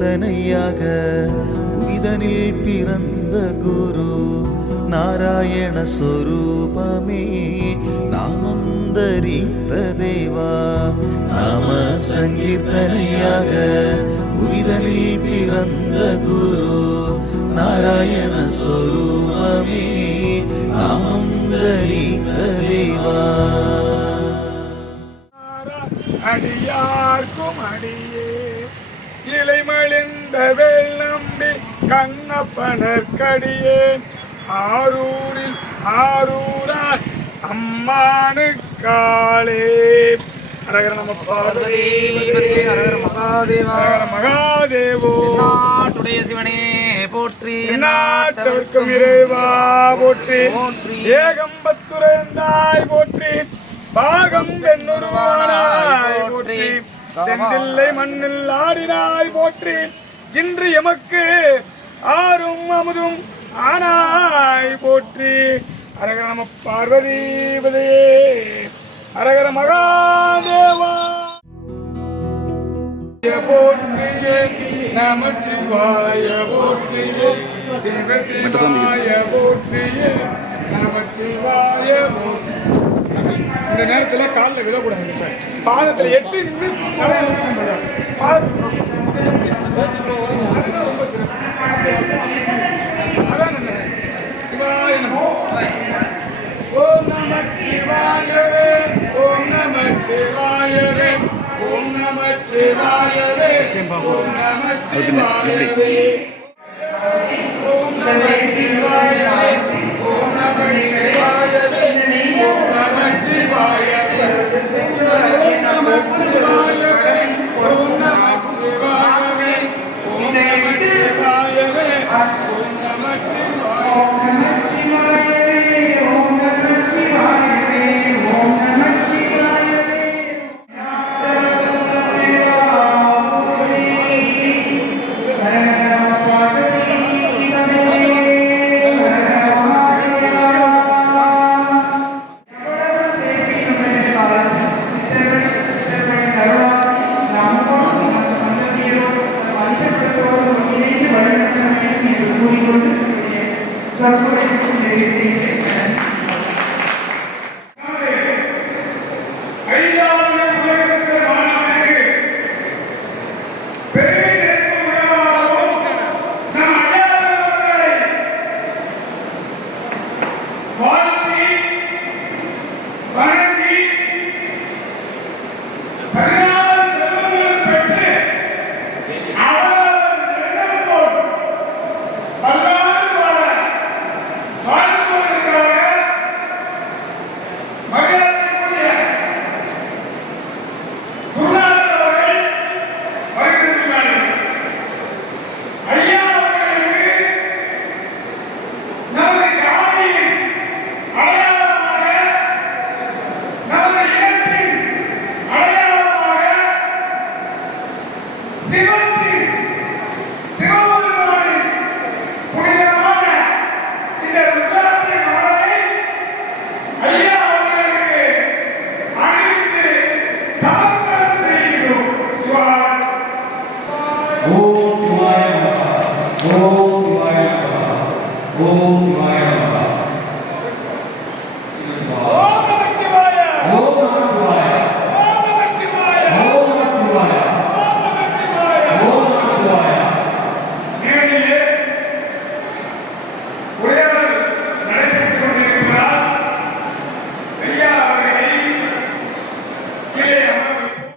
சங்கீர்த்தனையாக புனிதனில் பிறந்த குரு நாராயண சொரூபமே நாமம் தரித்த தேவா. நாம சங்கீர்த்தனையாக புனிதனில் பிறந்த குரு நாராயண சொரூபமே நாமம் தரித்த தேவா. அடியார்க்கும் அடியே இலைமழிந்த வெள்ளம்பி கண்ணப்பனற்கடியேன் ஆரூரில் ஆரூரார் அம்மானுக்காளே. அரகர நம பார்வதி மகாதேவோ. நாட்டுடைய சிவனே போற்றி, நாட்டவர்க்கும் இறைவா போற்றி, ஏகம்பத்துரைந்தாய் போற்றி, பாகம் பெண்ணுருவானாய் போற்றி, செந்தில்லை மண்ணில் ஆடினாய் போற்றி, இன்று எமக்கு ஆறும் அமுதும் ஆனாய் போற்றி. அரகர நம பார்வதிபதியே அரகர மகாதேவா போற்றியே நமச்சிவாய போற்றியே சிவசிவாய போற்றியே நமச்சிவாய போற்றி. இந்த நேரத்தில் காலில் விழக்கூடாது சார். பாதத்தில் எட்டு நின்று ரொம்ப அதான் சிவாய ஓம் நம சிவாயவே ஓம் நம சிவாயவே ஓம் நம சிவாயவே ஓம் நம சிவாயவே ஓம் நம சிவாயவே ஓம் நம சிவாயவே ஓம் நம சிவாயவே ஓம் நம சிவாயவே ஓம் நம சிவாயவே ஓம் நம சிவாயவே ஓம் நம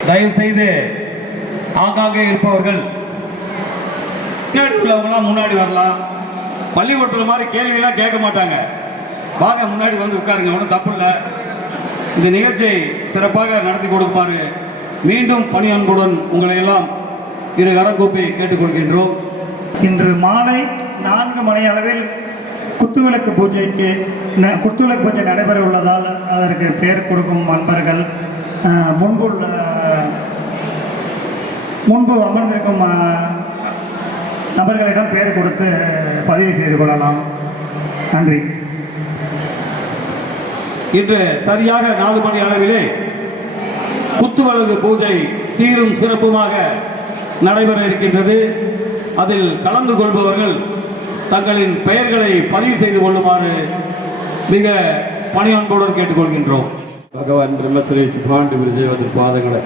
தயவு செய்து ஆங்காங்கே இருப்பவர்கள் முன்னாடி வரலாம். பள்ளிக்கூடத்தில் மாதிரி கேள்வியெல்லாம் கேட்க மாட்டாங்க. வாங்க முன்னாடி வந்து உட்காருங்க, ஒன்றும் தப்பு இல்லை. இந்த நிகழ்ச்சியை சிறப்பாக நடத்தி கொடுப்பாரு. மீண்டும் பணி அன்புடன் உங்களை எல்லாம் இரு கரம் கூப்பி கேட்டுக்கொள்கின்றோம். இன்று மாலை 4 மணி அளவில் குத்துவிளக்கு பூஜை நடைபெற உள்ளதால் அதற்கு பெயர் கொடுக்கும் அன்பர்கள் முன்பு அமர்ந்திருக்கும் நபர்களிடம் பெயர் கொடுத்து பதிவு செய்து கொள்ளலாம். நன்றி. இன்று சரியாக 4 மணி அளவிலே குத்துவிளக்கு பூஜை சீரும் சிறப்புமாக நடைபெற இருக்கின்றது. அதில் கலந்து கொள்பவர்கள் தங்களின் பெயர்களை பதிவு செய்து கொள்ளுமாறு மிக பணியன்போடு கேட்டுக்கொள்கின்றோம். ഭഗവാൻ ബ്രഹ്മശ്രീ ശുഭാണ്ട് ഗുരുദേവന്റെ പാദങ്ങളെ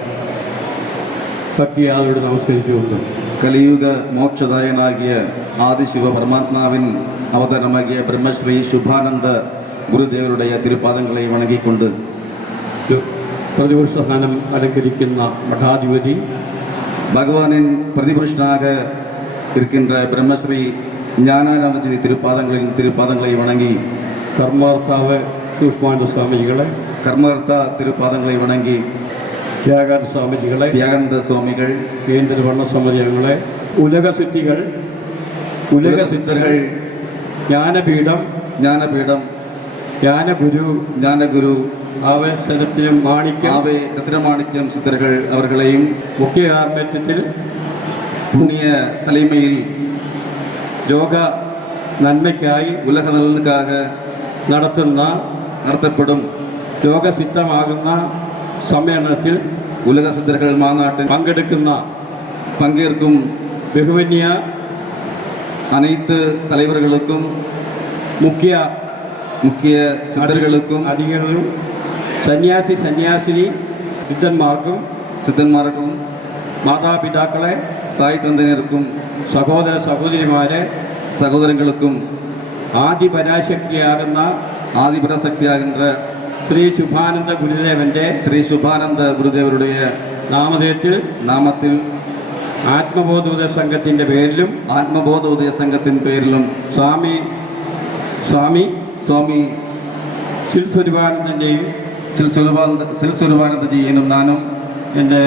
ഭക്തിയാദരോട് നമസ്കരിച്ചുകൊണ്ട് കലിയുഗ മോക്ഷദായനാകിയ ആദിശിവ പരമാത്മാവിൻ അവതരണമാകിയ ബ്രഹ്മശ്രീ ശുഭാനന്ദ ഗുരുദേവരുടെ തിരുപാദങ്ങളെ വണങ്ങിക്കൊണ്ട് പ്രതിപുരുഷസ്ഥാനം അലങ്കരിക്കുന്ന മഠാധിപതി பகவானின் பிரதிபுருஷனாக இருக்கின்ற பிரம்மஸ்ரீ ஞானானந்தஜி திருப்பாதங்களை வணங்கி കർമാർത്താവ് സൂക്ഷ്മാനന്ദ സ്വാമികളെ கர்மகர்த்தா திருப்பாதங்களை வணங்கி ത്യാഗാനന്ദ സ്വാമികളെ தியாகானந்த சுவாமிகள் കേന്ദ്ര ഭരണസമിതി അംഗങ്ങളെ ഉലകസിദ്ധികൾ உலக சித்தர்கள் ജ്ഞാനപീഠം ஞானபீடம் ജ്ഞാനഗുരു ആവേശത്തിലും മാണിക്യം ஆவே ரத்தினமாணிக்கம் சித்தர்கள் அவர்களையும் മുഖ്യ കാർമ്മേറ്റത്തിൽ புண்ணிய தலைமையில் ലോക നന്മയ്ക്കായി உலக நலனுக்காக நடத்தப்படும் ലോകസിദ്ധമാകുന്ന സമ്മേളനത്തിൽ உலக சித்தர்கள் மாநாட்டில் പങ്കെടുക്കും ബഹുമാന്യ அனைத்து தலைவர்களுக்கும் മുഖ്യ சித்தர்களுக்கும் അധികങ്ങളും സന്യാസിനി சித்தന്മാർക്കും മാതാപിതാക്കളെ தாய் தந்தையினருக்கும் സഹോദര സഹോദരിമാരെ சகோதரங்களுக்கும் ആദിപരാശക്തിയാകുന്ന ஆதிபராசக்தியாகின்ற ശ്രീ ശുഭാനന്ദ ഗുരുദേവന്റെ ஸ்ரீ சுபானந்த குருதேவருடைய നാമത്തിൽ ആത്മബോധോദയ സംഘത്തിന്റെ പേരിലും ആത്മബോധ ഉദയ സംഘത്തിൻ പേരിലും സ്വാമി ശിൽസ്വരൂപാനന്ദന്റെയും சில்சுருபானந்தஜி எனும் நானும் എൻ്റെ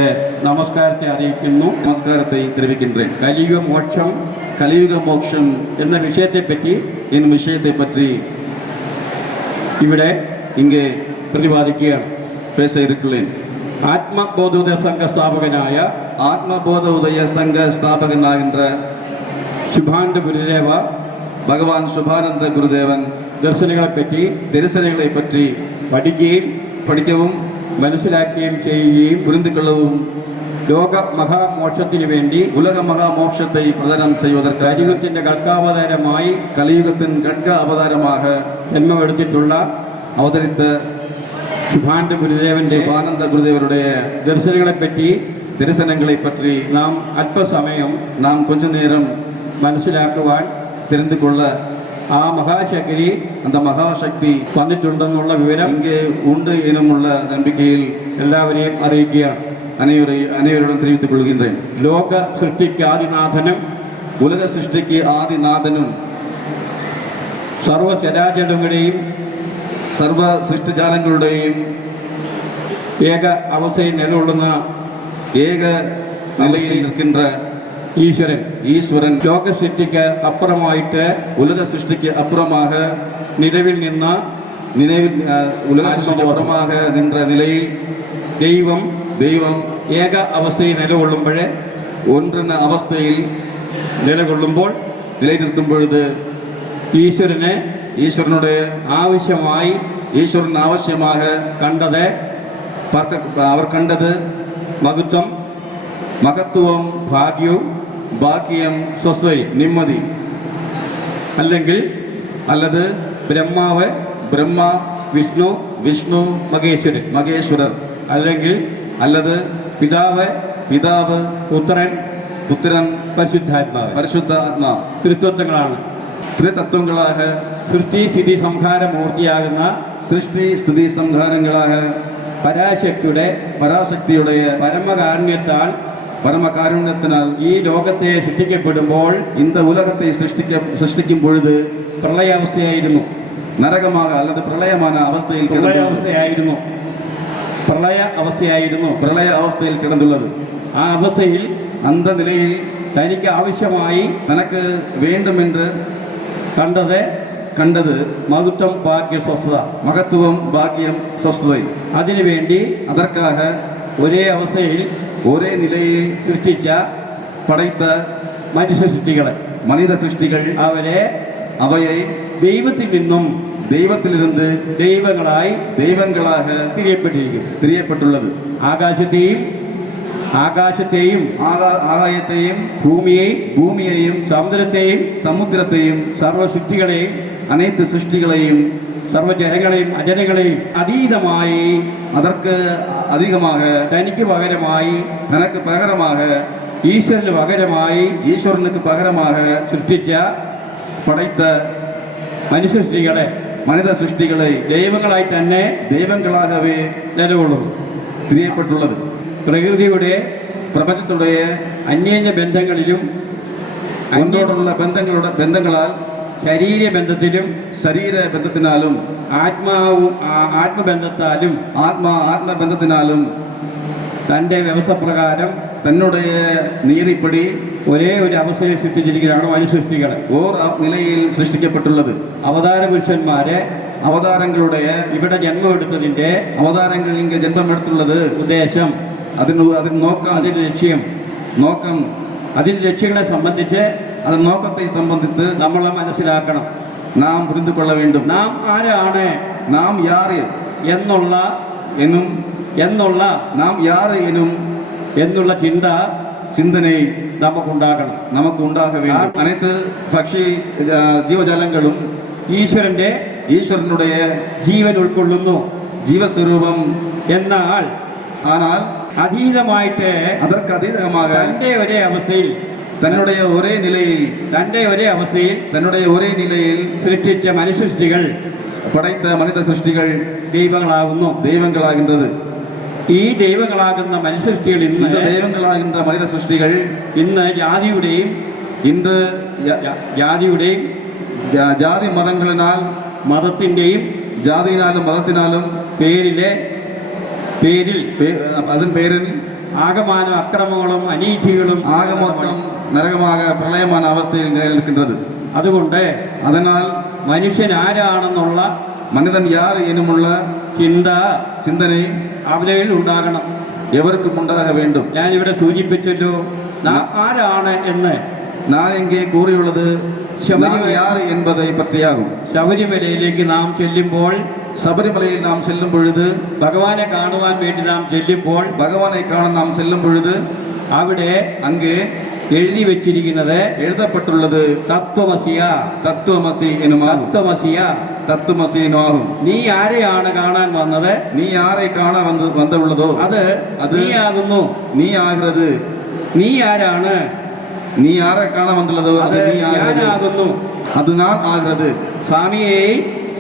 നമസ്കാരത്തെ അറിയിക്കുന്നു. நமஸ்காரத்தை தெரிவிக்கின்றேன். കലിയുഗ മോക്ഷം എന്ന വിഷയത്തെപ്പറ്റി என்னும் விஷயத்தை பற்றி ഇവിടെ இங்கே പ്രതിപാദിക്കുകയാണ്. பேச இருக்கிறேன். ആത്മബോധോദയ സംഘ സ്ഥാപകനായ ஆத்மபோத உதய சங்க ஸ்தாபகனாகின்ற ശുഭാനന്ദ ഗുരുദേവ பகவான் சுபானந்த குருதேவன் ദർശനങ്ങളെ പറ്റി പഠിക്കവും മനസ്സിലാക്കുകയും ചെയ്യുകയും புரிந்து கொள்ளவும் ലോക മഹാമോക്ഷത്തിനു വേണ്ടി உலக மகாமோட்சத்தை பிரதானம் செய்வதற்கு കലിയുഗത്തിന്റെ കൽക്കാവതാരമായി கலியுகத்தின் கட்க அவதாரமாக ജന്മമെടുത്തിട്ടുള്ള அவதரித்த ശുഭാനന്ദ ഗുരുദേവന്റെ சுபானந்த குருதேவருடைய ദർശനങ്ങളെ പറ്റി நாம் അല്പസമയം கொஞ்ச நேரம் മനസ്സിലാക്കുവാൻ தெரிந்து கொள்ள ആ മഹാശക്തി அந்த மகாசக்தி വന്നിട്ടുണ്ടെന്നുള്ള വിവരം இங்கே உண்டு எனுமுள்ள நம்பிக்கையில் എല്ലാവരെയും അറിയിക്കുകയാണ്. அனைவருடன் தெரிவித்துக் கொள்கின்றேன். ലോക സൃഷ്ടിക്ക് ആദിനാഥനും உலக சிருஷ்டிக்கு ஆதிநாதனும் സർവചരാചരങ്ങളുടെയും സർവ സൃഷ്ടിജാലങ്ങളുടെയും ഏക അവസ്ഥയിൽ നിലകൊള്ളുന്ന ഏക നിലയിൽ നിൽക്കുന്ന ഈശ്വരൻ ലോക സൃഷ്ടിക്ക് അപ്പുറമായിട്ട് ഉലക സൃഷ്ടിക്ക് അപ്പുറமாக നിലവിൽ നിന്ന ഉലക സൃഷ്ടിക്ക് അപ്പുറமாக നിன்ற നിലയിൽ ദൈവം ഏക അവസ്ഥയിൽ നിലകൊള്ളുമ്പോഴേ ഒന്നിന അവസ്ഥയിൽ നിലനിർത്തുമ്പോൾ ഈശ്വരനുടെ ആവശ്യമായി കണ്ടത് അവർ കണ്ടത് മഹത്വവും ഭാഗ്യം സ്വസ്ഥയും നിമ്മതി അല്ലത് ബ്രഹ്മ വിഷ്ണു മഹേശ്വരർ അല്ലത് പിതാവ് പുത്രൻ പരിശുദ്ധാത്മാവ് ത്രിത്വങ്ങളാണ്. സൃഷ്ടി സ്ഥിതി സംഹാരമൂർത്തിയാകുന്ന സ്ഥിതി സംഹാരങ്ങളായ പരാശക്തിയുടെ പരമകാരുണ്യത്താൽ ഈ ലോകത്തെ സൃഷ്ടിക്കപ്പെടുമ്പോൾ இந்த உலகத்தை சிருஷ்டிக்கும் பொழுது പ്രളയാവസ്ഥയായിരുന്നു. നരകமாக அல்லது പ്രളയமான അവസ്ഥയിൽ പ്രളയ അവസ്ഥയിൽ കിടന്നുള്ളത്. ആ അവസ്ഥയിൽ அந்த நிலையில் തനിക്ക് ആവശ്യമായി തനക്ക് വേണ്ടുമെന്ന് കണ്ടത് മഹത്വം ഭാഗ്യം സ്വസ്ഥത മഹത്വം ഭാഗ്യം സ്വസ്ഥത അതിനുവേണ്ടി அதற்காக ഒരേ അവസ്ഥയിൽ ഒരേ നിലയിൽ പടൈത്ത മനുഷ്യ സൃഷ്ടികൾ അവയെ ദൈവത്തിലിருந்து ദൈവങ്ങളായി தெய்வங்களாக തിരിയപ്പെട്ടുള്ളത്. ആകാശത്തെയും ആകാശത്തെയും ആകായത്തെയും ഭൂമിയെയും ഭൂമിയെയും സമുദ്രത്തെയും സമുദ്രത്തെയും സർവശുദ്ധികളെയും அனைத்து சிருஷ்டிகளையும் സർവജനങ്ങളെയും അജനങ്ങളെയും അതീതമായി அதற்கு அதிகமாக തനിക്ക് പകരമായി தனக்கு பகரமாக ഈശ്വരന് പകരമായി ஈஸ்வரனுக்கு பகரமாக സൃഷ്ടിച്ച படைத்த മനുഷ്യസൃഷ്ടികളെ மனித சிருஷ்டிகளை ദൈവങ്ങളായി തന്നെ தெய்வங்களாகவே നിലകൊള്ളുന്നു. பிரியப்பட்டுள்ளது. പ്രകൃതിയുടെ பிரபஞ்சத்துடைய അന്യോന്യ ബന്ധങ്ങളിലും ஒன்றோடுள்ள ബന്ധങ്ങളാൽ ശരീരബന്ധത്തിലും ശരീര ബന്ധത്തിനാലും ആത്മബന്ധത്താലും ആത്മബന്ധത്തിനാലും തൻ്റെ വ്യവസ്ഥ പ്രകാരം തന്നുடைய നീതിപ്പടി ഒരേ ഒരു അവസ്ഥയിൽ സൃഷ്ടിച്ചിരിക്കുന്നതാണ് മനുഷ്യസൃഷ്ടികൾ. ഓർ നിലയിൽ സൃഷ്ടിക്കപ്പെട്ടുള്ളത്. അവതാര പുരുഷന്മാരെ അവതാരങ്ങളുടെ ഇവിടെ ജന്മമെടുത്തതിൻ്റെ അവതാരങ്ങൾ ഇങ്ങ് ജന്മമെടുത്തുള്ളത് ഉദ്ദേശം, അതിന് നോക്കം, അതിൻ്റെ ലക്ഷ്യം, നോക്കം, അതിൻ്റെ ലക്ഷ്യങ്ങളെ സംബന്ധിച്ച് അത് നോക്കത്തെ സംബന്ധിച്ച് നമ്മൾ മനസ്സിലാക്കണം. നാം പുரிந்து കൊള്ള வேண்டும். നാം ആരാണ്, നാം യാര് എന്നുള്ള നാം യാര് എന്നുള്ള ചിന്തனை നമുക്കുണ്ടാകണം. നമുക്ക് ഉണ്ടാക வேண்டும். അനേത്ത് പക്ഷി ജീവജാലങ്ങളും ഈശ്വരനുடைய ജീവൻ ഉൾക്കൊള്ളുന്നു, ജീവസ്വരൂപം. എന്നാൽ അതീതമായിട്ട് അതற்கு അതീതமாக തൻ്റെ ഒരേ അവസ്ഥയിൽ തന്നുடைய ഒരേ നിലയിൽ സൃഷ്ടിച്ച മനുഷ്യസൃഷ്ടികൾ, പടൈത്ത മനിത സൃഷ്ടികൾ ദൈവങ്ങളാകുന്നത്. ഈ ദൈവങ്ങളാകുന്ന മനുഷ്യസൃഷ്ടികൾ ദൈവങ്ങളാകുന്ന മനിത സൃഷ്ടികൾ ഇന്ന് ജാതിയുടെയും ജാതി മതങ്ങളിനാൽ മതത്തിൻ്റെയും മതത്തിനാലും പേരിൽ ആകമാനം അക്രമങ്ങളും അനീതികളും ആകമൊത്തം നരകமாக പ്രളയமான അവസ്ഥയിൽ നിലനിൽക്കുന്നത്. അതുകൊണ്ട് അതിനാൽ മനുഷ്യൻ ആരാണെന്നുള്ള മനിതൻ യാർ എന്നുമുള്ള ചിന്തனை അവരിൽ ഉണ്ടാകണം, എവർക്കും ഉണ്ടാക வேண்டும். ഞാനിവിടെ സൂചിപ്പിച്ചല്ലോ ആരാണ് എന്ന്. ഞാൻ ഇங்கே കൂറിയുള്ളത് യാർ என்பதை പറ്റിയാകും. ശബരിമലയിലേക്ക് നാം ചെല്ലുമ്പോൾ, ശബരിമലയിൽ നാം ചെല്ലും പൊഴുത്, ഭഗവാനെ കാണുവാൻ വേണ്ടി നാം ചെല്ലുമ്പോൾ, ഭഗവാനെ കാണാൻ നാം ചെല്ലും പൊഴുത് അവിടെ അങ്ങേ എഴുതി വെച്ചിരിക്കുന്നത്, എഴുതപ്പെട്ടുള്ളത് തത്വമസി എന്നുമാകും. നീ ആരെയാണ് കാണാൻ വന്നത്, നീ ആരെ കാണാൻ വന്നുള്ളതോ അത് നീയാകുന്നു. നീ ആകുന്നത്, നീ ആരാണ്, നീ ആരെ കാണാൻ വന്നുള്ളതോ അത് നീ ആകുന്നു. അത് ഞാൻ ആകുന്നത്.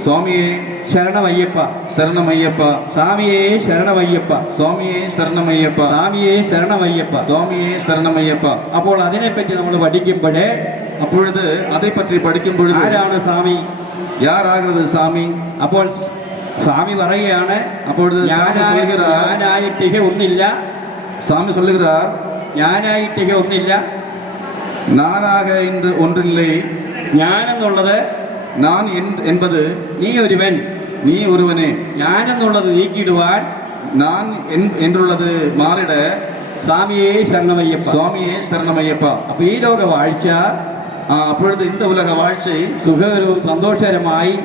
സ്വാമിയെ ശരണമയ്യപ്പ, ശരണമയ്യപ്പ, സ്വാമിയെ ശരണമയ്യപ്പ, സ്വാമിയെ ശരണമയ്യപ്പ, സ്വാമിയെ ശരണമയ്യപ്പ, സ്വാമിയെ ശരണമയ്യപ്പ. അപ്പോൾ അതിനെപ്പറ്റി നമ്മൾ പഠിക്കുമ്പോഴേ, അപ്പോഴത് അതേപ്പറ്റി പഠിക്കുമ്പോഴേ ആരാണ് സ്വാമി, യാറാകുന്നത് സ്വാമി. അപ്പോൾ സ്വാമി പറയുകയാണ്, അപ്പോഴത് ഞാനായിട്ടിക ഒന്നില്ല. സ്വാമി சொல்லுகிறார், ഞാനായിട്ടിക ഒന്നില്ല, നാനാക என்று ஒன்றில்லை. ഞാനെന്നുള്ളത്, ഞാൻ என்பது നീ ഒരുവനെ, ഞാനെന്നുള്ളത് നീക്കിയിടുവാൻ ഞാൻ എന്നുള്ളത് മാറിട സ്വാമിയെ ശരണമയ്യപ്പ, സ്വാമിയെ ശരണമയ്യപ്പ. അപ്പൊ ഈ ലോക വാഴ്ച, അപ്പോഴത്തെ இந்த உலக வாழ்க்கை സുഖകരവും സന്തോഷകരമായി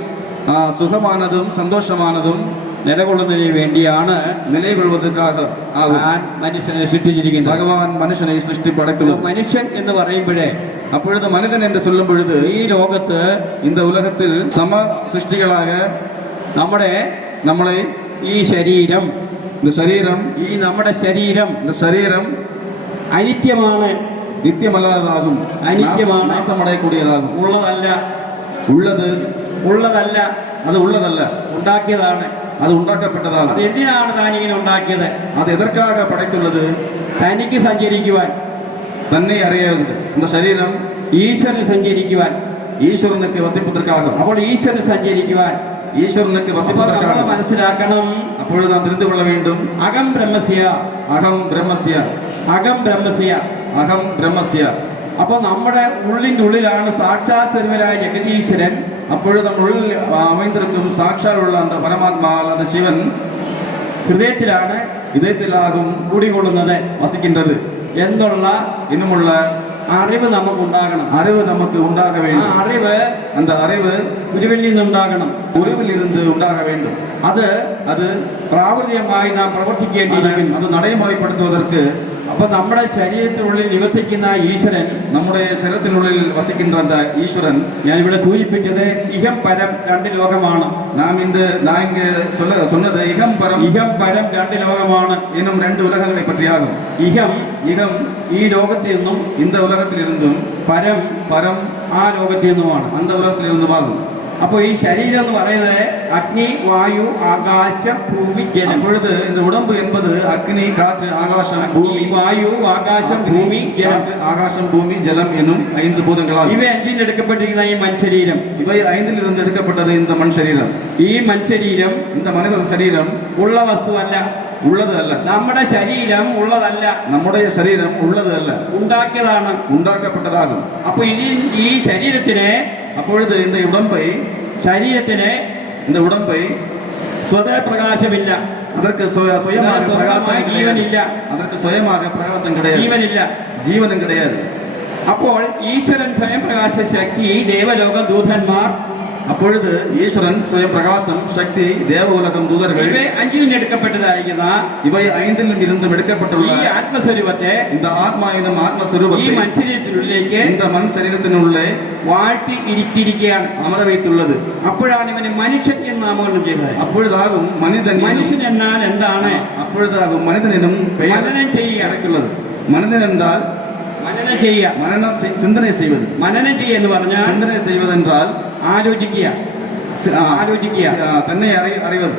സുഖമാനതും സന്തോഷമാനതും നിലകൊള്ളുന്നതിന് വേണ്ടിയാണ് നിലകൊള്ളുവதற்காக മനുഷ്യനെ സൃഷ്ടിച്ചിരിക്കുന്നത്. ഭഗവാൻ മനുഷ്യനെ സൃഷ്ടി പടയ്ക്കുന്നത്. മനുഷ്യൻ എന്ന് പറയുമ്പോഴേ, അപ്പോഴത് മനിതൻ എന്ന് ചൊല്ലും പൊഴുത് ഈ ലോകത്ത് இந்த ഉലകത്തിൽ സമ സൃഷ്ടികളാக നമ്മളെ ഈ ശരീരം, ഈ നമ്മുടെ ശരീരം അനിത്യമാണ്, നിത്യമല്ലാതാകും, അനിത്യമാണ്, നാശമടയக்கூடிയതാകും, ഉള്ളതല്ല, അത് ഉള്ളതല്ല, ഉണ്ടാക്കിയതാണ്, അത് ഉണ്ടാക്കപ്പെട്ടതാണ്. അത് എന്തിനാണ് താനിങ്ങനെ ഉണ്ടാക്കിയത്, അത് എതற்காக പടയ്ത്തുള്ളത്, തനിക്ക് സഞ്ചരിക്കുവാൻ, തന്നെ അറിയാവുന്നത്. இந்த ശരീരം ഈശ്വരന് സഞ്ചരിക്കുവാൻ, ഈശ്വരനൊക്കെ വസിപ്പதற்காக. അപ്പോൾ ഈശ്വരന് സഞ്ചരിക്കുവാൻ, ഈശ്വരനൊക്കെ വസിപ്പதற்காக മനസ്സിലാക്കണം. അപ്പോൾ നാം தெரிந்து கொள்ள வேண்டும். അകം ബ്രഹ്മസ്യ, അഹം ബ്രഹ്മസ്യ. അപ്പൊ നമ്മുടെ ഉള്ളിൻ്റെ ഉള്ളിലാണ് സാക്ഷാത് സ്വരൂപനായ ജഗദീശ്വരൻ. അപ്പോൾ നമ്മുടെ ഉള്ളിൽ அமைந்திருக்கும் സാക്ഷാലുള്ള அந்த പരമാത്മാ, അത് ശിവൻ ഹൃദയത്തിലാണ്, இதயத்திലാകും കൂടിക്കൊള്ളുന്നത്, വസിക്കുന്നത് എന്നുമുള്ള അറിവ് നമുക്കുണ്ടാകണം. അറിവ് നമുക്ക് ഉണ്ടാക வேண்டும். அந்த அறிவு ഗുരുവിൽ നിന്നുണ്ടാകണം, ഗുരുവിലിருந்து ഉണ്ടാക வேண்டும். അത് പ്രാവർത്തികമായി നാം പ്രവർത്തിക്കേണ്ടിയിരിക്കുന്നു. അത് നടയമായിപ്പെടുത്തുവதற்கு അപ്പൊ നമ്മുടെ ശരീരത്തിനുള്ളിൽ നിവസിക്കുന്ന ഈശ്വരൻ, നമ്മുടെ ശരീരത്തിനുള്ളിൽ വസിக்கின்ற அந்த ஈஸ்வரன், ഞാനിവിടെ സൂചിപ്പിച്ചത് ഇഹം പരം രണ്ട് ലോകമാണ്. நான் இங்கு சொன்னது இகம் பரம் രണ്ട് ലോകമാണ്. இன்னும் ரெண்டு உலகங்களை பற்றியாகும். ഇഹം ഈ ലോകത്തിൽ നിന്നും, இந்த உலகத்தில் இருந்தும், പരം ആ ലോകത്തിൽ നിന്നുമാണ്. அந்த உலகத்தில் இருந்துமாகும். അപ്പോൾ ഈ ശരീരം എന്ന് പറയുന്നത് അഗ്നി, വായു, ആകാശം, ഭൂമി, ജലം. அப்பொழுது இந்த உடம்பு என்பது அக்னி, காற்று, ஆகாசம், பூமி, വായു, ആകാശം, ഭൂമി, ജലം. ஆகாசம், பூமி, ஜலம் என்னும் 5 பூதங்களாகும். ഇവ അഞ്ചിൽ എടുക്കപ്പെട്ടിരിക്കുന്ന ഈ മനുഷ്യരീരം, இவை 5ல் இருந்து எடுக்கப்பட்டது இந்த மண் சரீரம். ഈ മനുഷ്യരീരം இந்த மனித சரீரம் ഉള്ള വസ്തുവല്ല, உள்ளது அல்ல. നമ്മുടെ ശരീരം ഉള്ളതല്ല, நம்முடைய சரீரம் உள்ளது அல்ல, ഉണ്ടാക്കിയതാണ്, உண்டாக்கப்பட்டதாகும். അപ്പൊ ഇനി ഈ ശരീരത്തിനെ, அப்பொழுது இந்த உடம்பை സ്വതേ പ്രകാശമില്ല, அதற்கு சுயமாக பிரகாசம் ജീവനില്ല, அதற்கு சுயமாக பிரகாசம் கிடையாது, ஜீவனும் கிடையாது. അപ്പോൾ ഈശ്വരൻ സ്വയം പ്രകാശ ശക്തി, ദേവലോക ദൂതന്മാർ, அப்பொழுது ஈஸ்வரன் சுயம் பிரகாசம், சக்தி, தேவ உலகம், தூதர்கள், ഇവ അഞ്ചിൽ നിന്ന് എടുക്കപ്പെട്ടതായിരിക്കുന്ന இவை 5ல் இருந்தும் எடுக்கப்பட்டுள்ள ഈ ആത്മസ്വരൂപത്തെ, இந்த ആത്മാ എന്ന ഈ ആത്മസ്വരൂപത്തെ മനുഷ്യരീരത്തിനുള്ളിലേക്ക് இந்த மண் சரீரத்தினுள்ளே വാഴ്ത്തി ഇരിക്കിയിരിക്കുകയാണ്. அமர வைத்துள்ளது. അപ്പോഴാണ് ഇവന് മനുഷ്യൻ എന്ന് നാമകരണം ചെയ്തത്. அப்பொழுதாகும் മനുഷ്യൻ എന്നാൽ എന്താണ്? அப்பொழுதாகும் மனிதனும் பெயர் മനനം ചെയ്യുക, கிடைத்துள்ளது. மனிதன் என்றால் മനനം ചെയ്യുക, சிந்தனை செய்வது. മനനം ചെയ്യുക എന്ന് പറഞ്ഞാൽ சிந்தனை செய்வதென்றால் ആലോചിക്കുക, தன்னை அறிவது.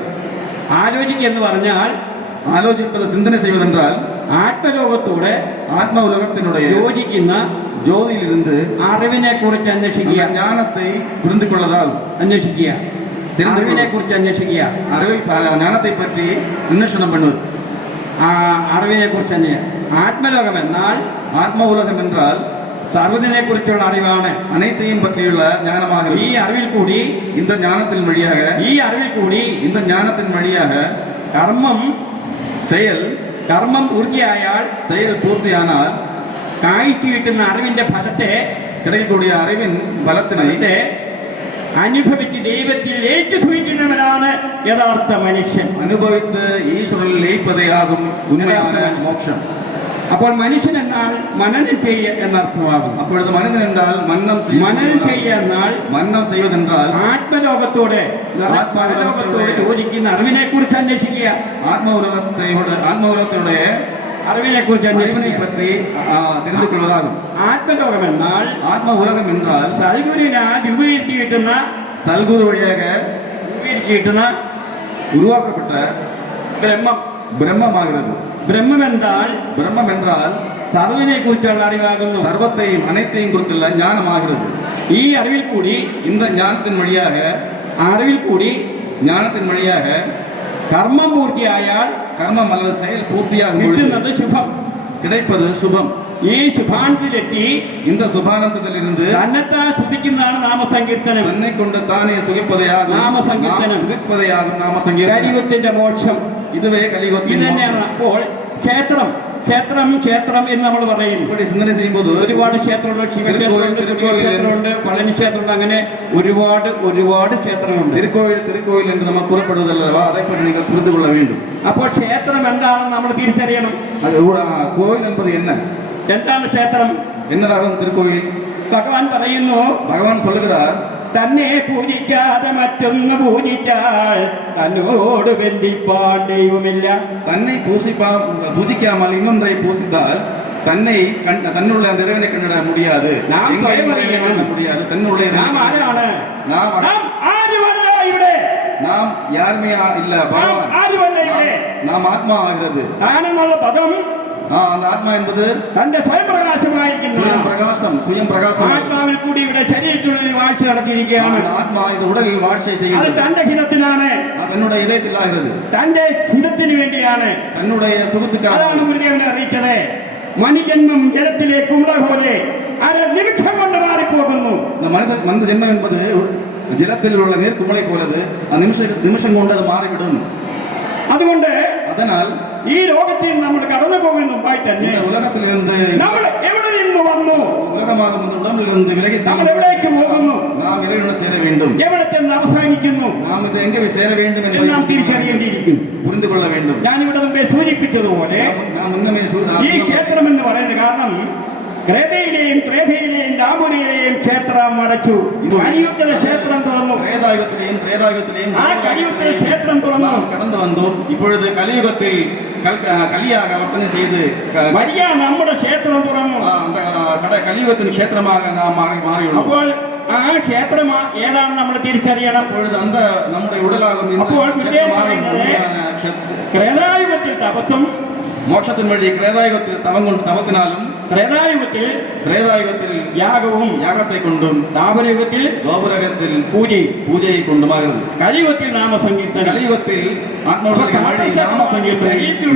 ആലോചിക്കുക എന്ന് പറഞ്ഞാൽ, ஆலோசிப்பது, சிந்தனை செய்வதென்றால் ആത്മലോകത്തോട്, ஆத்ம உலகத்தினுடைய യോജിക്കുന്ന ஜோதியிலிருந்து അറിവിനെ കുറിച്ച് അന്വേഷിക്കുക, ஞானத்தை புரிந்து கொள்ளதால் അന്വേഷിക്കുക, അറിവിനെ കുറിച്ച് അന്വേഷിക്കുക, ஞானத்தை பற்றி அன்வேஷணம் பண்ணுவது. അറിവിനെ കുറിച്ച് ആത്മലോകം എന്നാൽ, ஆத்ம உலகம் என்றால் സർവ്വതിനെ കുറിച്ചുള്ള അറിവാണ്. அனைத்தையும் பற்றியுள்ள ஞானமாக, ഈ അറിവിൽ കൂടി, இந்த ஞானத்தின் வழியாக, ഈ അറിവിൽ കൂടി இந்த ஞானத்தின் வழியாக കർമ്മം പൂർത്തിയായാൽ, செயல் பூர்த்தியானால் കായ്ച്ചു കിട്ടുന്ന അറിവിന്റെ ഫലത്തെ, கிடைக்கக்கூடிய அறிவின் பலத்தினை അനുഭവിച്ച് ദൈവത്തിൽ ഏറ്റു സൂചിക്കുന്നവനാണ് യഥാർത്ഥ മനുഷ്യൻ. അനുഭവിത്ത് ഈശ്വരനിൽ ലയിപ്പതേ ആകും ഉന്മയാന മോക്ഷം. അപ്പോൾ മനുഷ്യൻ എന്നാൽ മനനം ചെയ്യുക എന്നർത്ഥമാകും. அப்பொழுது மனிதன் என்றால் மன்னம் ചെയ്യുക എന്നാൽ, மன்னம் செய்வதென்றால் ആത്മലോകത്തോടെ യോജിക്കുന്ന അറിവിനെ കുറിച്ച് അന്വേഷിക്കുക, ஆத்ம உலகத்துடைய അറിവിനെ കുറിച്ച് அறிவினை பற்றி தெரிந்து கொள்வதாகும். ആത്മലോകം എന്നാൽ, ஆத்ம உலகம் என்றால் സൽഗുരുവിനാൽ രൂപീകരിച്ച് കിട്ടുന്ന, சல்குரு வழியாக உருவாக்கப்பட்ட பிரம்மமாகிறது. பிரம்மம் என்றால் സർവ്വിനെ കുറിച്ചുള്ള അറിവാകുന്നു. சர்வத்தையும் அனைத்தையும் குறித்துள்ள ஞானமாகிறது. ഈ അറിവിൽ കൂടി, இந்த ஞானத்தின் வழியாக കർമ്മം പൂർത്തിയായാൽ, கர்மம் அல்லது செயல் பூர்த்தியாகும் കിട്ടുന്നത് ശുഭം, கிடைப்பது சுபம். ഈ ശുഭാന്തിലെത്തി இந்த சுபானந்தத்திலிருந்து തന്നെത്താൻ സ്തുതിക്കുന്നതാണ് നാമസങ്കീർത്തനം. தன்னை கொண்டு தானே சுகிப்பதையாகும் നാമസങ്കീർത്തനം, துதிப்பதையாகும் நாமசங்கீர்த்தனம். കലിയുഗത്തിന്റെ മോക്ഷം இதுவே கலியுகத்தின் ഇതന്നെയാണ്. അപ്പോൾ ക്ഷേത്രം എന്ന് നമ്മൾ പറയും. இப்படி சிந்தனை செய்யும்போது ഒരുപാട് ക്ഷേത്രമുണ്ട്, ശിവക്ഷേത്രമുണ്ട്, ക്ഷേത്രമുണ്ട്, പളനി ക്ഷേത്രമുണ്ട്, അങ്ങനെ ഒരുപാട് ക്ഷേത്രങ്ങളുണ്ട്. திருக்கோயில் என்று நம்ம கூறப்படுவதல்லவா, அதை பற்றி நீங்கள் புரிந்து கொள்ள வேண்டும். അപ്പോൾ ക്ഷേത്രം എന്താണെന്ന് നമ്മൾ തിരിച്ചറിയണം. அது கோயில் என்பது என்ன? എന്താണ് ക്ഷേത്രം? என்னதாகும் திருக்கோயில்? ഭഗവാൻ പറയുന്നു, ഭഗവാൻ சொல்லுகிறார், തന്നെ പൂജിക്കാതെ മറ്റൊന്ന് പൂജിച്ചാൽ തന്നോട് ബന്ധിപ്പാൻ ദൈവമില്ല. தன்னை பூஜிக்காமல் இன்னொன்றை பூசித்தால் தன்னுள்ள அந்த இறைவனை கண்டிட முடியாது. നാം സ്വയം അറിയണം. முடியாது. தன்னுடைய നാം ആരാണ്? നാം ആരുമല്ല ഇവിടെ. நாம் யாருமே இல்ல. பகவான் ആരുമല്ല ഇവിടെ. நாம் ஆத்மா ஆகிறது. താനെന്നുള്ള പദം, அந்த ஆத்மா என்பது തന്റെ സ്വയം പ്രകാശമായിരിക്കുന്നു. சுயம் பிரகாசம் ആത്മാവിൽ കൂടി ഇവിടെ ശരീരത്തിനുള്ളിൽ വാഴ്ച നടത്തിയിരിക്കുകയാണ്. ஆத்மா இது உடலில் வாழ்க்கை അത് செய்கிறது. തന്റെ ഹിതത്തിലാണ്, தன்னுடைய இதயத்தில் ஆகிறது, തന്റെ ഹിതത്തിന് വേണ്ടിയാണ്. தன்னுடைய சுகத்துக்காக. അതാണ് ഗുരുദേവനെ അറിയിച്ചത്. മനുജന്മം ജലത്തിലെ കുമ്പള പോലെ നിമിഷം കൊണ്ട് മാറിപ്പോകുന്നു. மனித ஜென்மம் என்பது ஜலத்தில் உள்ள நீர் குமளை போலது. நிமிஷம் கொண்டு அது மாறிவிடும். അതുകൊണ്ട് அதனால் ഈ ലോകത്തിൽ നമ്മൾ കടന്നു പോകുന്ന മുമ്പായി തന്നെ உலகத்திலிருந்து നമ്മൾ എവിടെ നിന്ന് വന്നു, உலகமாகும் இந்த உடம்பிலிருந்து விலகி നമ്മൾ എവിടേക്ക് പോകുന്നു, நாம் இறைவனை சேர வேண்டும். എവിടെ ചെന്ന് അവസാനിക്കും. സാധിക്കുന്നു നാം ഇത് എങ്ങനെ ചേര വേണ്ടും എന്ന് നാം തിരിച്ചറിയേണ്ടിയിരിക്കുന്നു. പുரிந்து കൊള്ള വേണ്ടും. ഞാനിവിടെ മുമ്പേ സൂചിപ്പിച്ചതുപോലെ നാം മുന്നമേ ഈ ക്ഷേത്രം എന്ന് പറയുന്നത് കാരണം ക്രേതയിലെയും ത്രേതയിലെയും ദാമുനിയിലെയും ക്ഷേത്രം അടച്ചു, കലിയുഗത്തിലെ ക്ഷേത്രം തുറന്നു. ആ കലിയുഗത്തിലെ ക്ഷേത്രം തുറന്നു കടന്നു വന്നു. ഇപ്പോഴത്തെ കലിയുഗത്തിൽ കലിയാക വർത്തന ചെയ്ത് വലിയ നമ്മുടെ ക്ഷേത്രം തുറന്നു. കലിയുഗത്തിന് ക്ഷേത്രമാകാൻ നാം മാറിയുള്ളൂ. അപ്പോൾ ആ ക്ഷേത്രം ഏതാണ് നമ്മൾ തിരിച്ചറിയണം. അപ്പോഴത് അന്ത നമ്മുടെ ഉടലാകും. അപ്പോൾ ക്രേതായുഗത്തിൽ തപസ്സും മോക്ഷത്തിന് വഴി ക്രേതായുഗത്തിൽ തപത്തിനാലും ത്രേതായുഗത്തിൽ യാഗത്തെ കൊണ്ടും താപരയുഗത്തിൽ പൂജയെ കൊണ്ടുമാകുന്നത്. കലിയുഗത്തിൽ നാമസങ്കീർത്തനം. കലിയുഗത്തിൽ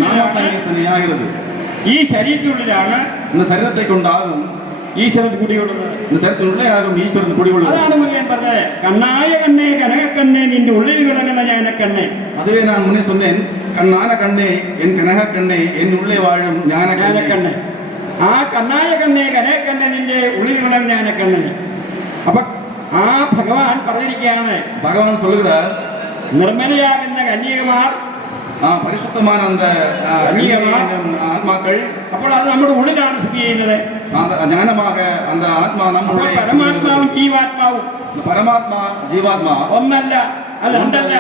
നാമസങ്കീർത്തനയാകുന്നത്. ഈ ശരീരത്തിനുള്ളിലാണ് ഇന്ന് ശരീരത്തെ കൊണ്ടാകും ഈശ്വരൻ കുടികൊള്ളുന്നത്. ഇന്ന് ശരീരത്തിനുള്ളിലാകും ഈശ്വരൻ കുടികൊള്ളുന്നത്. അതാണ് ഞാൻ പറഞ്ഞത്, കണ്ണായ കണ്ണേ കനകക്കണ്ണേ നിന്റെ ഉള്ളിൽ കിടങ്ങുന്ന ஞானக்கண்ணே. அதுவே நான் முன்னே சொன்னேன், கண்ணான கண்ணே என் கனகக்கண்ணே என் உள்ளே வாழும் ஞானக்கண்ணே. ആ കണ്ണായ കണ്ണേ കനകക്കണ്ണേ നിന്റെ ഉള്ളിൽ കിടങ്ങുന്ന ஞானக்கண்ணே. അപ്പൊ ആ ഭഗവാൻ പറഞ്ഞിരിക്കുകയാണ്, ഭഗവാൻ சொல்லுகிறார், നിർമ്മലയാകുന്ന കന്യകമാർ പരിശുദ്ധமான அந்த ஆத்மாக்கள். അപ്പോൾ അത് നമ്മുടെ ഉള്ളിലാണ് സ്ഥിതി ചെയ്യുന്നത്. ஞானமாக அந்த ஆத்மா നമ്മുടെ പരമാത്മാവും ജീവാത്മാവും പരമാത്മാ ജീവാത്മാ ഒന്നല്ല, രണ്ടല്ല,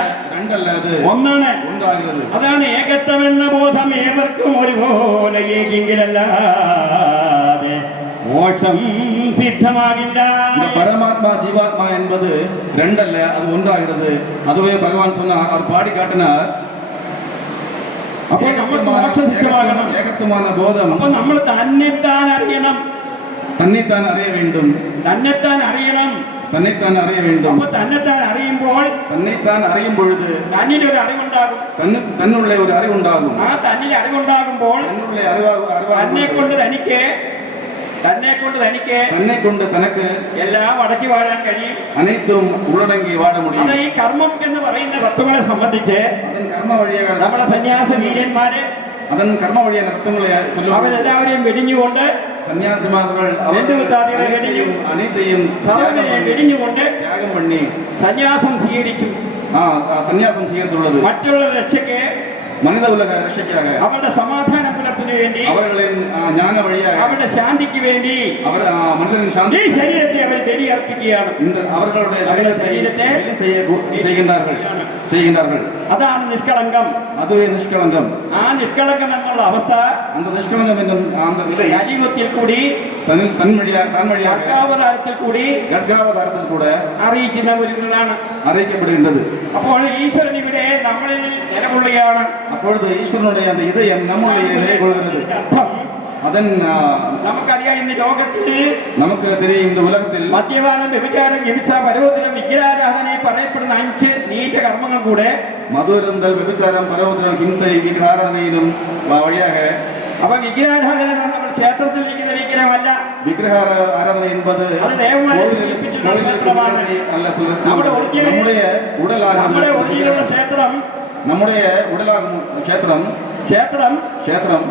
അത് ഒന്നാണ്. ഒന്നാകുന്നത്. അതാണ് ഏകത്വമെന്ന ബോധം ഏവർക്കും ഒരുപോലെ ഏകെങ്കിലല്ലാതെ മോക്ഷം സിദ്ധമാകില്ല. பரமாத்மா ஜீவாத்மா என்பது ரெண்டல்ல, அது ஒன்றாகிறது. அதுவே பகவான் சொன்னார், அவர் பாடி காட்டினார். അപ്പോൾ നമ്മൾ മോക്ഷസിദ്ധമാകണം. ഏകത്വமான ബോധം. അപ്പൊ നമ്മൾ തന്നെത്താൻ അറിയണം. തന്നെത്താൻ അറിയ വേണ്ടും. തന്നെത്താൻ അറിയണം. തന്നെത്താൻ അറിയ വേണ്ടും. അപ്പൊ തന്നെത്താൻ അറിയുമ്പോൾ തന്നെത്താൻ അറിയും പൊഴുത് തന്നിലൊരു അറിവുണ്ടാകും. തന്നുള്ള ഒരു അറിവുണ്ടാകും. ആ തന്നിൽ അറിവുണ്ടാകുമ്പോൾ തന്നെ കൊണ്ട് തനിക്ക് എല്ലാം അടക്കി വാഴാൻ കഴിയും. അനേത്തും ഉള്ളടങ്ങി വാഴ മുടിയും. അത് ഈ കർമ്മം എന്ന് പറയുന്ന തത്വങ്ങളെ സംബന്ധിച്ച് കർമ്മ വഴിയെ നമ്മുടെ സന്യാസ വീരന്മാര് കർമ്മ വഴിയെ നൃത്തങ്ങളെ അവരെല്ലാവരെയും വെടിഞ്ഞുകൊണ്ട് സന്യാസിമാർ അനേത്തെയും വെടിഞ്ഞുകൊണ്ട് ത്യാഗം പണി സന്യാസം സ്വീകരിച്ചു. സന്യാസം സ്വീകരിച്ചുള്ളത് മറ്റുള്ള രക്ഷയ്ക്ക്, മനിത ഉലക രക്ഷയ്ക്കാക, അവരുടെ സമാധാന പുലർത്തിന് വേണ്ടി, അവരുടെ ജ്ഞാന വഴിയാക, അവരുടെ ശാന്തിക്ക് വേണ്ടി അവർ മനുഷ്യൻ ശാന്തി ഈ ശരീരത്തെ അവർ ബലിയർപ്പിക്കുകയാണ്. അവരുടെ ശരീരത്തെ ചെയ്യുகிறார்கள். അതാണ് നിഷ്കളങ്കം. അതുവേ നിഷ്കളങ്കം. ആ നിഷ്കളങ്കം എന്നുള്ള അവസ്ഥ அந்த നിഷ്കളങ്കം എന്ന നില അജീവത്തിൽ കൂടി ഗർഗാവതാരത്തിൽ കൂടെ അറിയിക്കുന്നവരാണ് അറിയിക്കപ്പെടുന്നത്. അപ്പോൾ ഈശ്വരൻ ഇവിടെ നമ്മളിൽ നിലകൊള്ളുകയാണ്. അപ്പോഴത്തെ ഈശ്വരനുடைய அந்த இதயம் நம்முடைய நிலைകൊள்கிறது. അർത്ഥം അതൻ നമുക്കറിയാം, ഇന്ന് ലോകത്തിൽ നമുക്ക് தெரியும், இந்த உலகത്തിൽ മദ്യപാനം, വ്യഭിചാരം, ഹിംസ, പരോധനം, വിഗ്രഹാരാധന പറയപ്പെടുന്ന 5 നീച കർമ്മങ്ങൾ കൂടെ മധുരന്തൽ, വ്യഭിചാരം, പരോധനം, ഹിംസ, വിഗ്രഹാരാധനയിലും വഴിയാക. അപ്പൊ വിഗ്രഹാരാധന നമ്മൾ ക്ഷേത്രത്തിൽ ഇരിക്കുന്ന വിഗ്രഹമല്ല. വിഗ്രഹ ആരാധന என்பது അത് ദേവന്മാരെ ക്ഷേത്രമാണ്. നമ്മുടെ ഒറിജിനുള്ള ക്ഷേത്രം, നമ്മുടെ ഉടലാകും ക്ഷേത്രം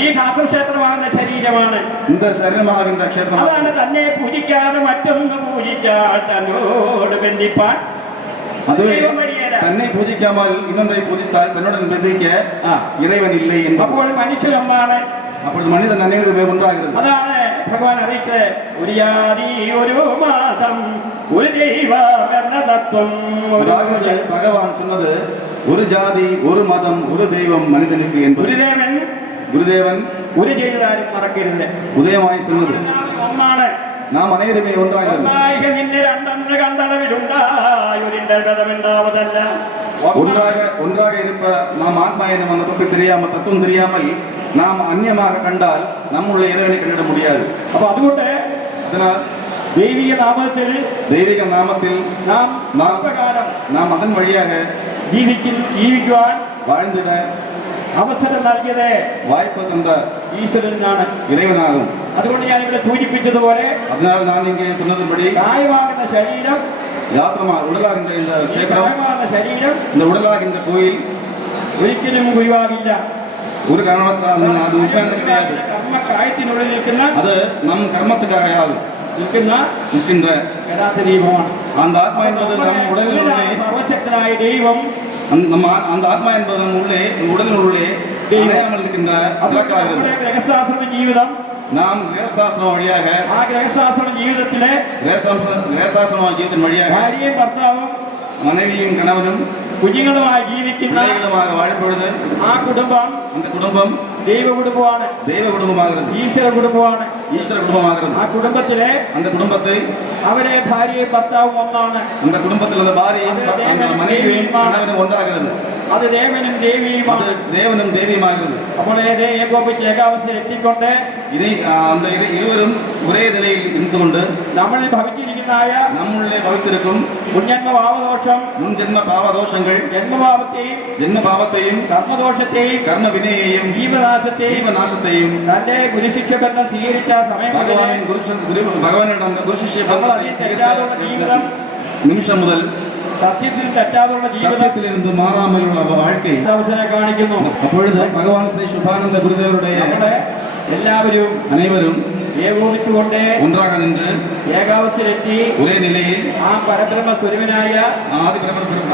ഈ ശാസ്ത്രക്ഷേത്രമാകുന്ന ശരീരമാണ്. இந்த ശരീരമാകുന്ന ക്ഷേത്രം. അതാണ് തന്നെ പൂജിക്കാതെ മറ്റൊന്ന് പൂജിച്ചാൽ തന്നോട് ബന്ധിപ്പാൻ. അതുവേ തന്നെ പൂജിക്കാமல் இன்னொன்றை பூஜித்தால் தன்னுடன் ബന്ധിக்க ഇறைവൻ இல்லை. അപ്പോൾ മനുഷ്യരൊന്നാണ്. അപ്പോൾ മനുഷ്യൻ അനേകരുടെ ഒന്നാകുന്നത്. അതാണ് ഭഗവാൻ അറിയിച്ചത്, ഒരു ജാതി ഒരു മതം ഒരു ദൈവം എന്ന തത്വം. ഭഗവാൻ சொன்னது, ഒരു ജാതി ഒരു മതം ഒരു ദൈവം മനുഷ്യനുക്ക് என்பது. ഗുരുദേവൻ ഒരു ചെയ്താലും മറക്കരുത്. ഉദയമായി சொன்னது, ഒന്നാണ്. നാം അനേകമേ ഒന്നാകുന്നു. ஒன்றாக இருப்ப நாம் ஆத்மா என்னும் அந்த தொப்பை தெரியாமல், தத்துவம் தெரியாமல் நாம் அந்நியமாக கண்டால் நம்முடைய இறைவனை கண்டிட முடியாது. அப்ப അതുകൊണ്ട് அதனால் ദൈവിക നാമത്തിൽ നാം அதன் വഴിயாக ജീവിക്കുവാൻ வாழ்ந்திட അവസരം നൽകിയത് വായ്പ തന്ന ഈശ്വരനാണ്, ഇறைവനാകും. അതുകൊണ്ട് ഞാൻ ഇവിടെ സൂചിപ്പിച്ചതുപോലെ, അതിനാൽ ഞാൻ ഇங்கே சொன்னதுபடி കായമാകുന്ന ശരീരം, ഉടലാകുന്ന ശരീരം, இந்த ഉടലാകുന്ന കോയിൽ ഒരിക്കലും ഒഴിവാകില്ല. ഒരു കാരണത്താൽ അത് ഉൾക്കാണ്ടിരിക്കുന്നത് കർമ്മക്കായത്തിനുള്ളിൽ നിൽക്കുന്ന, അത് നം കർമ്മത്തിനായാൽ നിൽക്കുന്ന യഥാർത്ഥ ദീപമാണ്. அந்த ஆத்மா என்பது நம் உடலினுள்ளே സർവശക്തനായ ദൈവം அந்த ஆத்மா என்பது நம் உள்ளே உடலினுள்ளே அணையாமல் இருக்கின்ற விளக்காகிறது. നമ്മുടെ ഗൃഹസ്ഥാശ്രമ ജീവിതം நாம் கிரகஸ்தாசிரமம் வழியாக ആ ഗൃഹസ്ഥാശ്രമ ജീവിതത്തിലെ கிரகஸ்தாசிரம ஜீவத்தின் வழியாக ഭാര്യയും ഭർത്താവും மனைவியும் கணவனும் കുഞ്ഞുങ്ങളുമായി ജീവിക്കുന്ന பிள்ளைகளுமாக வாழும் பொழுது ആ കുടുംബം அந்த குடும்பம் ദൈവ കുടുംബമാണ്, தெய்வ குடும்பமாகிறது, ഈശ്വര കുടുംബമാണ്. ஈஸ்வர குடும்பமாகிறது. ആ കുടുംബത്തിലെ அந்த குடும்பத்தை അവരെ ഭാര്യയും ഭർത്താവും ഒന്നാണ്. அந்த குடும்பத்தில் அந்த பாரியும் அந்த மனைவியும் கணவனும் ஒன்றாகிறது. അത് ദേവനും ദേവിയുമാണ്. அது தேவனும் தேவியுமாகிறது. അപ്പോൾ ഏകോപിച്ച് ഏകാവസ്ഥയിൽ എത്തിക്കൊണ്ട് இதை அந்த இருவரும் ஒரே நிலையில் இருந்து கொண்டு നമ്മളിൽ ഭവിച്ചിരിക്കുന്നതായ நம்முள்ளே பவித்திருக்கும் പുണ്യന്മ പാപദോഷം, முன் ஜென்ம பாவதோஷங்கள், ജന്മപാപത്തെയും ஜென்ம பாவத்தையும் കർമ്മദോഷത്തെയും கர்ம வினையையும் ജീവനാശത്തെയും ஜீவநாசத்தையும் തന്റെ ഗുരുശിക്ഷ ബന്ധം സ്വീകരിച്ച സമയം മുതലേ பகவானின் பகவானிடம் குருசிஷ்ய നമ്മൾ അതിൽ തെറ്റാതുള്ള ജീവിതം, நிமிஷம் முதல் സത്യത്തിൽ തെറ്റാതുള്ള ജീവിതം சத்தியத்திலிருந்து மாறாமலுள்ள வாழ்க்கை അവസരം കാണിക്കുന്നു. அப்பொழுது பகவான் ஸ்ரீ சுபானந்த குருதேவருடைய നമ്മളെ എല്ലാവരും அனைவரும் ഏകോപിച്ചുകൊണ്ട് ஒன்றாக நின்று ഏകാവസ്ഥയിലെത്തി ஒரே நிலையில் ആ പരബ്രഹ്മ സ്വരൂപനായ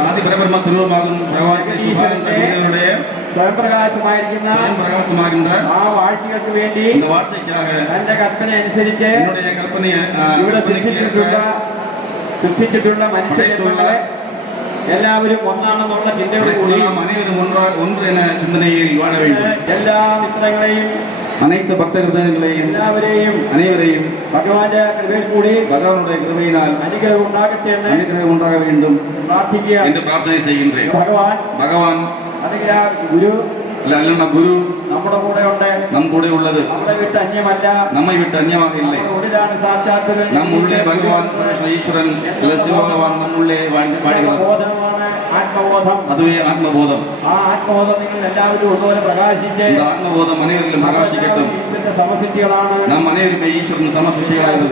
ஆதி பிரபர்ம சுரூபமாகும் பகவான் ஸ்ரீ சுபானந்த குருதேவருடைய സ്വയം പ്രകാശമായിരിക്കുന്ന சுயம் பிரகாசமாகின்ற ആ വാഴ്ചകൾക്ക് വേണ്ടി இந்த வாழ்க்கைக்காக തന്റെ കൽപ്പന അനുസരിച്ച് என்னுடைய கற்பனையை ഇവിടെ സൃഷ്ടിച്ചിട്ടുള്ള മനുഷ്യജന്മങ്ങളെ എല്ലാവരും ഒന്നാണെന്നുള്ള ചിന്തയോടുകൂടി நாம் அனைவரும் ஒன்று என சிந்தனையில் வாழ வேண்டும். എല്ലാ മിത്രങ്ങളെയും அனைத்து பக்த ஹிருதயங்களையும் എല്ലാവരെയും அனைவரையும் ഭഗവാന്റെ കൃപയിൽ കൂടി பகவானுடைய கிருபையினால் അനുഗ്രഹം ഉണ്ടാകട്ടെ എന്ന് அனுகிரகம் உண்டாக வேண்டும் പ്രാർത്ഥിക്കുക. என்று பிரார்த்தனை செய்கின்றேன். ഭഗവാൻ பகவான் അനുഗ്രഹ ഗുരു அல்ல குரு നമ്മുടെ കൂടെ ഉണ്ട്. நம் கூட உள்ளது, നമ്മളെ விட்டு അന്യമല്ല. நம்மை விட்டு அந்நியமாக இல்லை. നമ്മുടെ ഉള്ളിലാണ് സാക്ഷാത്ത് நம் உள்ளே பகவான் சரஸ்வர ஈஸ்வரன் இல்ல சிவபகவான் நம் உள்ளே வாழ்கிறது. ബോധമാണ് ആത്മബോധം. அதுவே ஆத்மபோதம். ആ ആത്മബോധം നിങ്ങൾ എല്ലാവരും ഒന്നുപോലെ പ്രകാശിച്ച് இந்த ஆத்மபோதம் அனைவரிலும் பிரகாசிக்கட்டும். ഈശ്വരന്റെ സമസിദ്ധികളാണ്. நம் அனைவருமே ஈஸ்வரன் சமஸ்தியாகிறது.